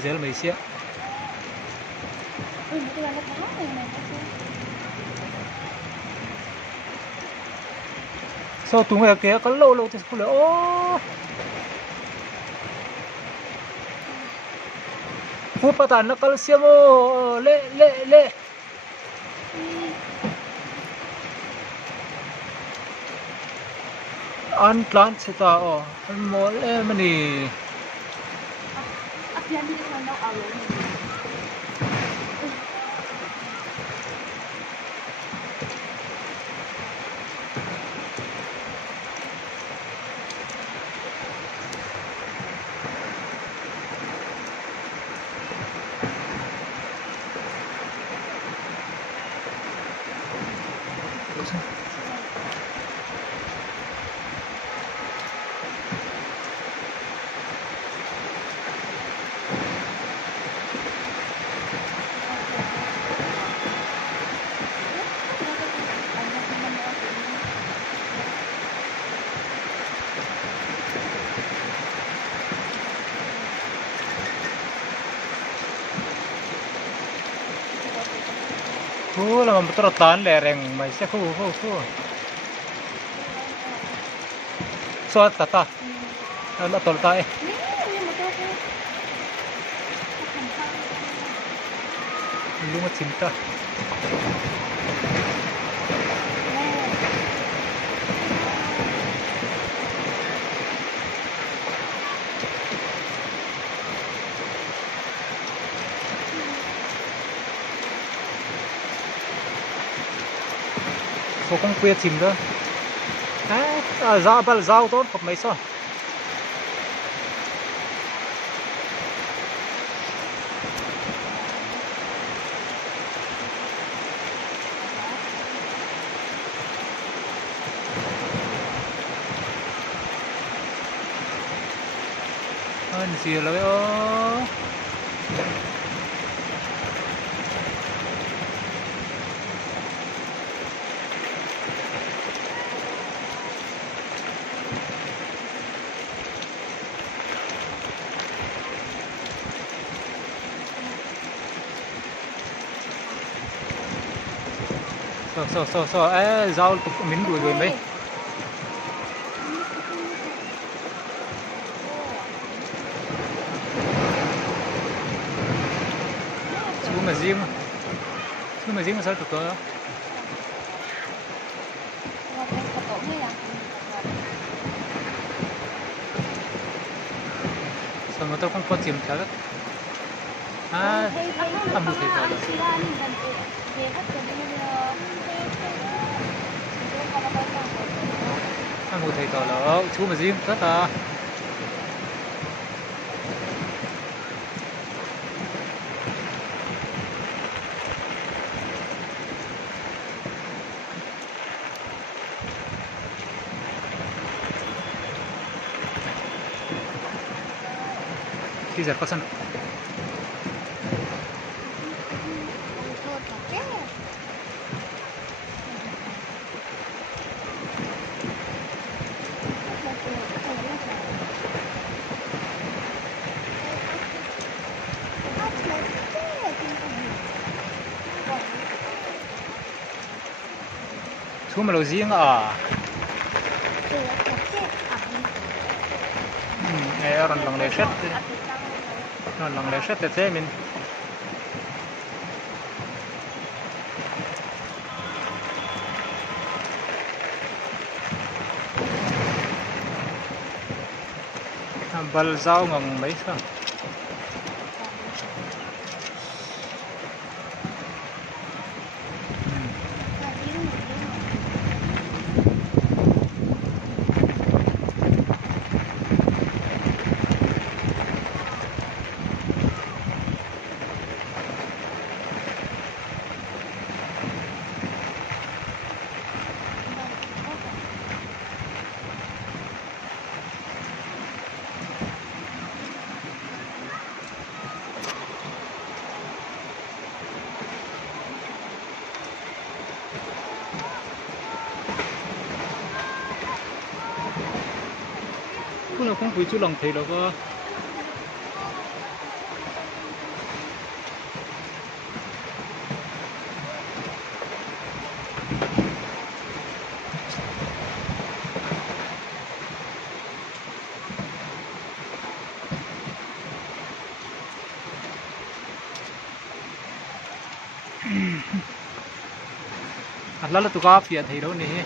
dễ là mấy xía. Sao tụi mày kia có lâu lâu thì không lẽ ô phú bà tàn nó calcium ô lệ ăn plant sẽ ta ô ăn mỏ lệ mà nè là mà tôi tán lẻ rèn mày sẽ khu xóa tata nó tồn tại lu mà cinta số không quên chìm đó ra giao tốt hoặc mấy sao hơn gì rồi ô giao tục miếng đuổi rồi mấy xuống mà riêng sao được cơ sao mà tôi không có chìm theo đó một thầy thờ rồi một thầy thờ là chú mà riêng rất là khi giật có sân chú mà lâu riêng nghe lần lần lệ sét thế mình bal giao ngang mấy sao cũng là không phải chú lòng thầy đâu cơ là tụi có phía thấy đâu nè